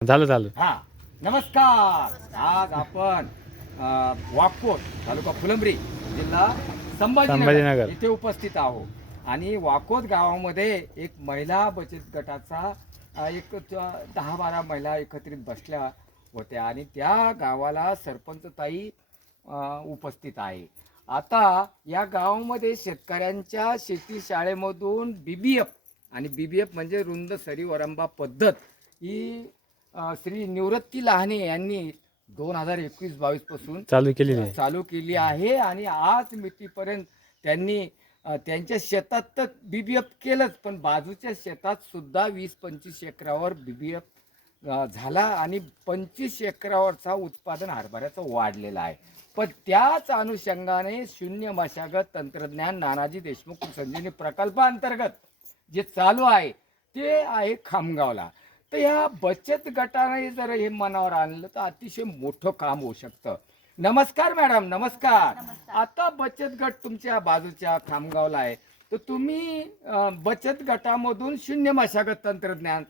झालं झालं. हा नमस्कार. आज आपण वाकोट तालुका फुलंब्री जिल्हा संभाजीनगर संभाजीनगर. इथे उपस्थित आहोत आणि वाकोट गावामध्ये एक महिला बचत गटाचा एक 10-12 महिला एकत्रित बसल्या होत्या आणि त्या गावाला सरपंच ताई उपस्थित आहे. आता या गावामध्ये शेतकऱ्यांच्या शेती शाळेमधून BBF आणि BBF म्हणजे रुंद सरी वरंबा पद्धत ही श्री निवृत्ती लहाने यांनी 2021-22 पासून चालू केली नाही. चालू केली आहे आणि आज मितीपर्यंत त्यांनी त्यांच्या शेतात तर BBF केलंच, पण बाजूच्या शेतात सुद्धा 20-25 एकरावर BBF झाला आणि 25 एकरावरचा उत्पादन हरभऱ्याचं वाढलेलं आहे. पण त्याच अनुषंगाने शून्य मशागत तंत्रज्ञान नानाजी देशमुख संजीवनी प्रकल्पांतर्गत जे चालू आहे ते आहे खामगावला. तर ह्या बचत गटाने जर हे मनावर आणलं तर अतिशय मोठं काम होऊ शकतं. नमस्कार मॅडम. नमस्कार. आता बचत गट तुमच्या बाजूच्या खामगावला आहे, तर तुम्ही बचत गटामधून शून्य मशागत तंत्रज्ञान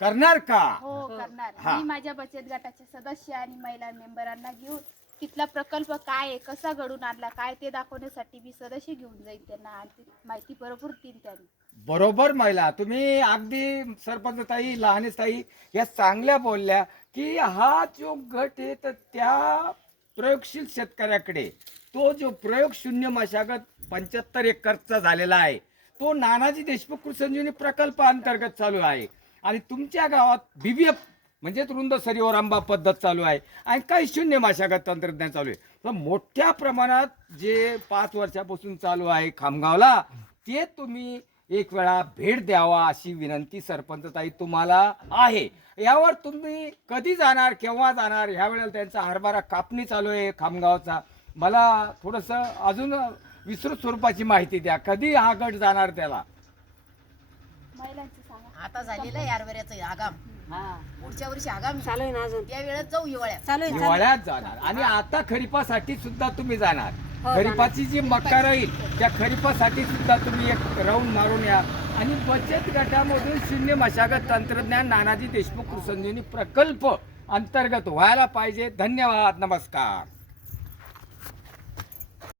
करणार का? हो करणार. हा. मी माझ्या बचत गटाचे सदस्य आणि महिला मेंबरांना घेऊन तिथला प्रकल्प काय आहे, कसा घडून आणला, काय ते दाखवण्यासाठी मी सदस्य घेऊन जाईल त्यांना आणि माहिती भरपूर देईन त्यांनी. बरोबर महिला, तुम्ही अगदी सरपंच ताई लहाने ताई या चांगल्या बोलल्या की हा जो गट आहे तर त्या प्रयोगशील शेतकऱ्याकडे तो जो प्रयोग शून्य मशागत 75 एकरचा झालेला आहे तो नानाजी देशमुख कृषी संजीवनी प्रकल्पाअंतर्गत चालू आहे आणि तुमच्या गावात BBF म्हणजे रुंद सरीवर आंबा पद्धत चालू आहे आणि काही शून्य मशागत तंत्रज्ञान चालू आहे. तर मोठ्या प्रमाणात जे 5 वर्षापासून चालू आहे खामगावला ते तुम्ही एक वेळा भेट द्यावा अशी विनंती सरपंच ताई तुम्हाला आहे. यावर तुम्ही कधी जाणार, केव्हा जाणार? ह्या वेळेला त्यांचा हरभरा कापणी चालू आहे खामगावचा. मला थोडंसं अजून विस्तृत स्वरूपाची माहिती द्या. कधी हा गट जाणार त्याला? महिलांचं सांगा. आता झालेलं आहे हरभऱ्याचं आगाम. पुढच्या वर्षी आगाम चालू आहे ना अजून त्या वेळेत जाऊ हिवाळ्यात. चालू आहे हिवाळ्यात जाणार आणि आता खरीपासाठी सुद्धा तुम्ही जाणार. हो, खरीपाची जी मका राहील त्या खरीपासाठी सुद्धा तुम्ही एक राऊंड मारून या आणि बचत गटामधून शून्य मशागत तंत्रज्ञान नानाजी देशमुख कृषी संजीवनी प्रकल्प अंतर्गत व्हायला पाहिजे. धन्यवाद. नमस्कार.